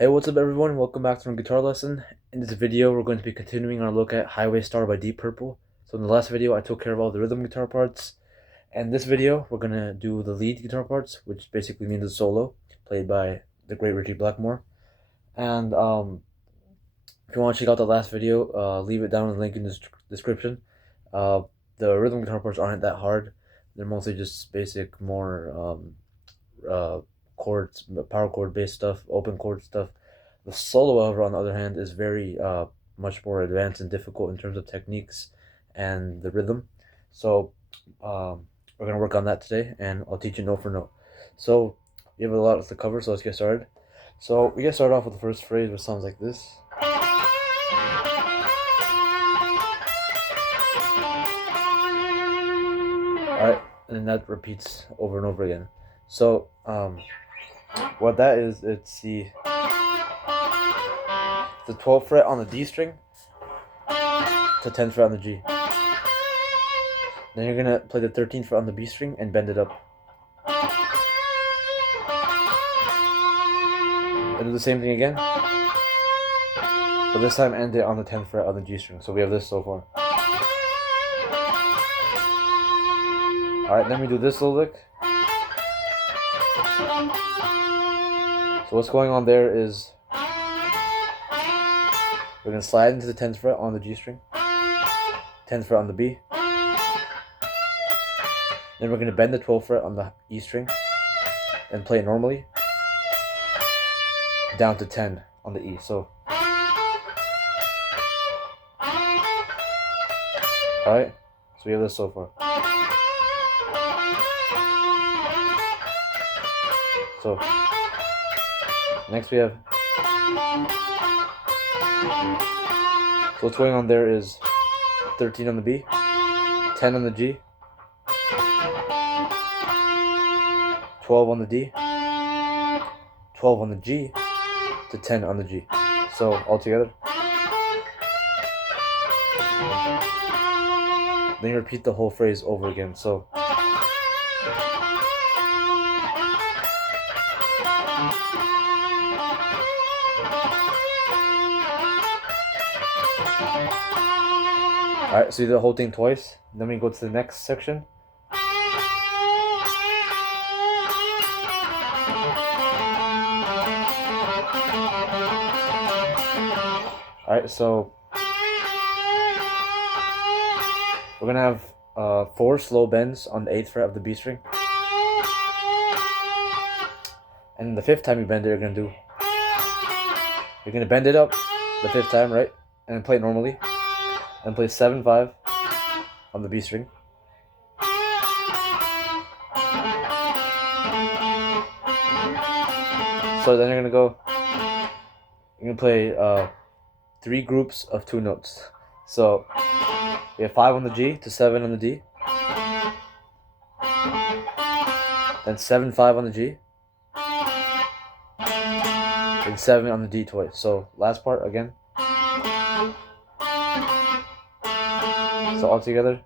Hey, what's up everyone? Welcome back to my guitar lesson. In this video, we're going to be continuing our look at Highway Star by Deep Purple. So in the last video, I took care of all the rhythm guitar parts. And this video, we're going to do the lead guitar parts, which basically means the solo, played by the great Ritchie Blackmore. And if you want to check out the last video, leave it down in the link in the description. The rhythm guitar parts aren't that hard. They're mostly just basic, more chords, power chord based stuff, open chord stuff. The solo, however, on the other hand, is very much more advanced and difficult in terms of techniques and the rhythm. So we're gonna work on that today, and I'll teach you note for note. So you have a lot to cover, so let's get started. So we get started off with the first phrase, which sounds like this. Alright, and then that repeats over and over again. So what that is, it's the 12th fret on the D string to 10th fret on the G. Then you're gonna play the 13th fret on the B string and bend it up. And do the same thing again, but this time end it on the 10th fret on the G string. So we have this so far. Alright, then we do this little lick. So what's going on there is we're going to slide into the 10th fret on the G string, 10th fret on the B. Then we're going to bend the 12th fret on the E string and play it normally down to 10 on the E. So, alright, so we have this so far. So, next we have, so what's going on there is 13 on the B, 10 on the G, 12 on the D, 12 on the G, to 10 on the G. So, all together. Then you repeat the whole phrase over again. So, alright, so you do the whole thing twice. Then we go to the next section. Alright, so we're gonna have 4 slow bends on the 8th fret of the B string. And the 5th time you bend it, you're gonna bend it up the 5th time, right? And then play it normally. And play 7/5 on the B string. So then you're gonna play 3 groups of 2 notes. So we have 5 on the G to 7 on the D. Then 7/5 on the G. And 7 on the D twice. So last part again. So all together.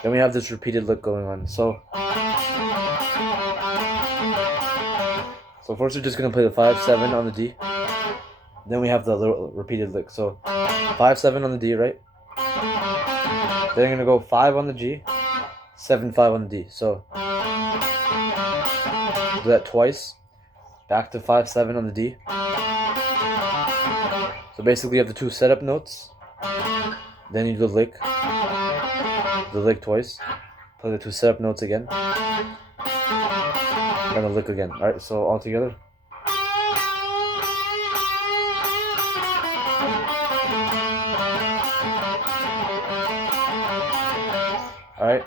Then we have this repeated lick going on. So first we're just gonna play the 5/7 on the D. Then we have the little repeated lick. So 5/7 on the D, right? Then you're gonna go 5 on the G, 7/5 on the D. So do that twice. Back to 5/7 on the D. So basically you have the 2 setup notes. Then you do the lick twice. Play the 2 setup notes again. And the lick again. Alright, so all together. Alright.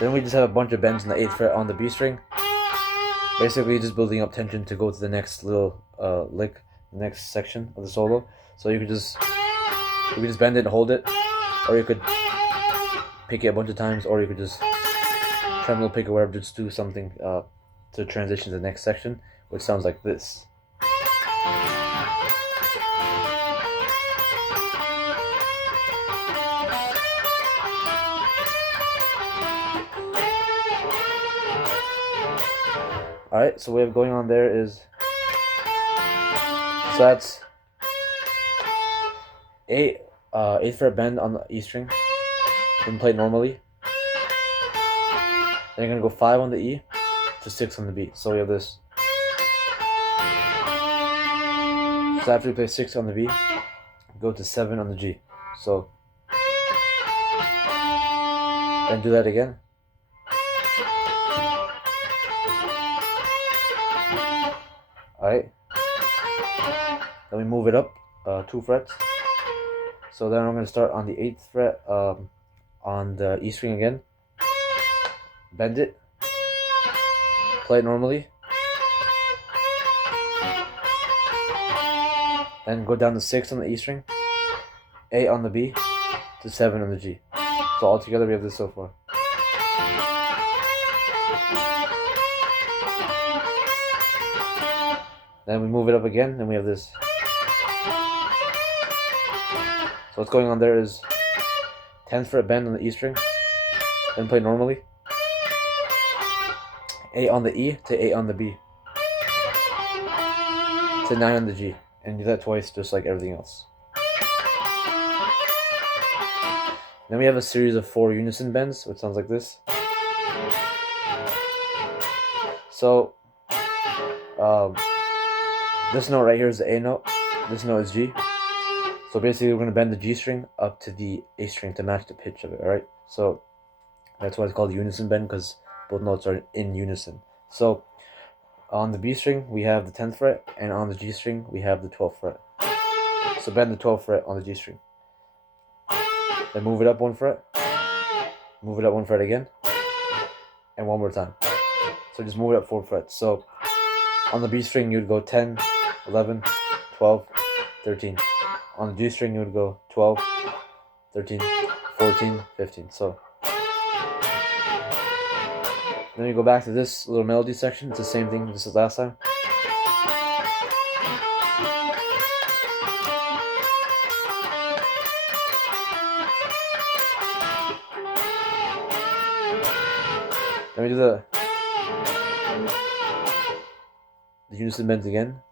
Then we just have a bunch of bends in the 8th fret on the B string. Basically just building up tension to go to the next little lick, the next section of the solo. So you could just bend it and hold it, or you could pick it a bunch of times, or you could just tremolo pick or whatever, just do something to transition to the next section, which sounds like this. Alright, so what we have going on there is, so that's 8th fret bend on the E string, then play it normally. Then you're gonna go 5 on the E to 6 on the B. So we have this. So after you play 6 on the B, go to 7 on the G. So then do that again. Alright. Then we move it up 2 frets. So then I'm going to start on the 8th fret on the E string again. Bend it. Play it normally. Then go down to 6 on the E string. 8 on the B to 7 on the G. So all together we have this so far. Then we move it up again, and we have this. So what's going on there is 10th fret bend on the E string, then play normally. 8 on the E to 8 on the B to 9 on the G, and do that twice, just like everything else. Then we have a series of 4 unison bends, which sounds like this. So this note right here is the A note, this note is G. So basically we're going to bend the G string up to the A string to match the pitch of it, alright? So that's why it's called unison bend, because both notes are in unison. So on the B string we have the 10th fret, and on the G string we have the 12th fret. So bend the 12th fret on the G string. Then move it up 1 fret, move it up 1 fret again, and one more time. So just move it up 4 frets. So on the B string you would go 10, 11, 12, 13. On the G string you would go 12, 13, 14, 15. So then you go back to this little melody section. It's the same thing just as last time. Then we do the unison bends again,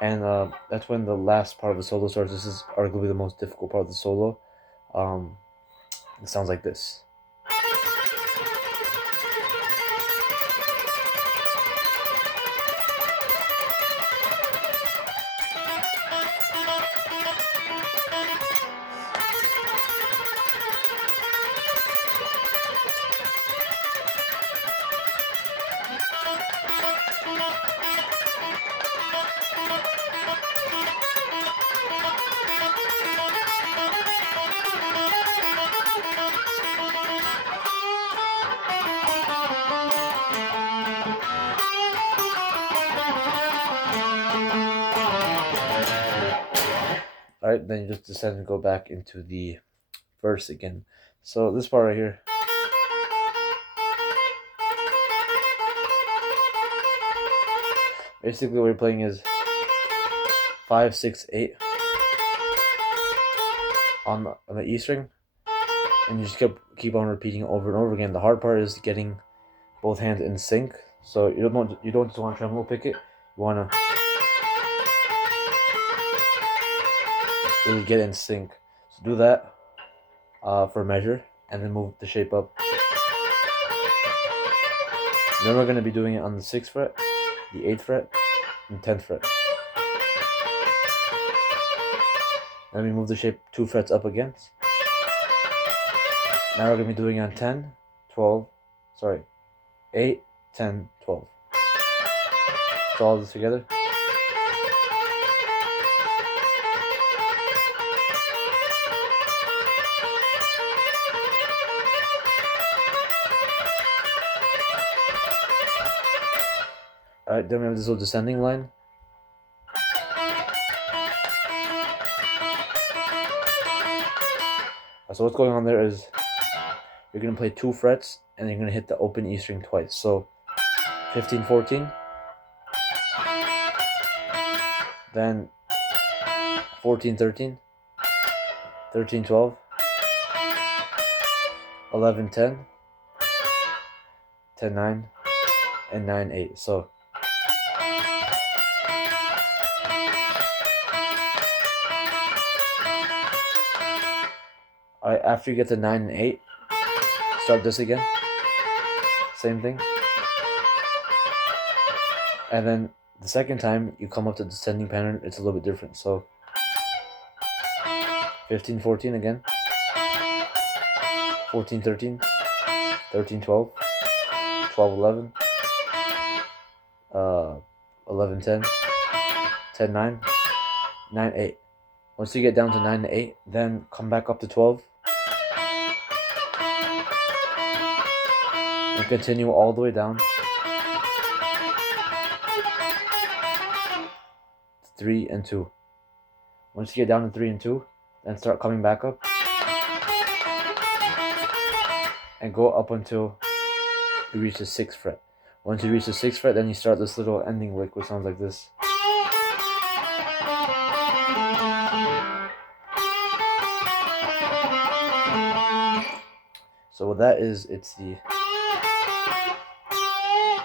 and that's when the last part of the solo starts. This is arguably the most difficult part of the solo. It sounds like this. Alright, then you just descend and go back into the verse again. So this part right here. Basically what you're playing is 5, 6, 8 on the E string, and you just keep on repeating over and over again. The hard part is getting both hands in sync. So you don't just want to tremolo pick it. You want to really get in sync. So do that for measure, and then move the shape up. Then we're going to be doing it on the 6th fret, the 8th fret, and 10th fret. Then we move the shape 2 frets up again. Now we're going to be doing it on 10, 12, 8, 10, 12. So all this together. Alright, then we have this little descending line. So what's going on there is you're going to play 2 frets, and you're going to hit the open E string twice. So 15, 14. Then 14, 13. 13, 12. 11, 10. 10, 9. And 9, 8. So Alright, after you get to 9 and 8, start this again. Same thing. And then the second time you come up to the descending pattern, it's a little bit different. So 15, 14 again. 14, 13. 13, 12. 12, 11. 11, 10. 10, 9. 9, 8. Once you get down to 9 and 8, then come back up to 12. And continue all the way down. 3 and 2. Once you get down to 3 and 2, then start coming back up. And go up until you reach the 6th fret. Once you reach the 6th fret, then you start this little ending lick, which sounds like this. So what that is, it's the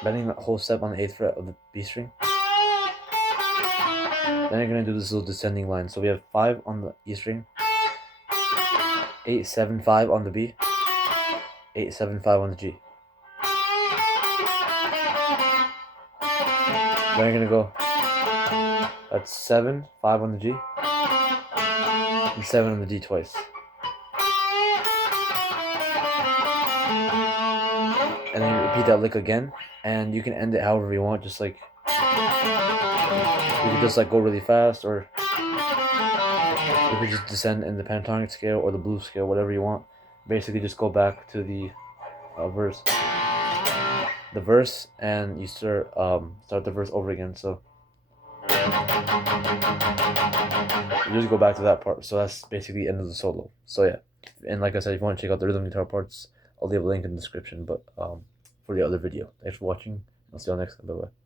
bending that whole step on the 8th fret of the B string. Then you're going to do this little descending line. So we have 5 on the E string, 8, 7, 5 on the B, 8, 7, 5 on the G. Then you're going to go, that's 7, 5 on the G, and 7 on the D twice. And then you repeat that lick again, and you can end it however you want, just like, you could just like go really fast, or you could just descend in the pentatonic scale or the blues scale, whatever you want. Basically just go back to the verse. The verse, and you start the verse over again. So you just go back to that part. So that's basically the end of the solo. So yeah, and like I said, if you want to check out the rhythm guitar parts, I'll leave a link in the description. But for the other video, thanks for watching. I'll see you all next time. Bye bye.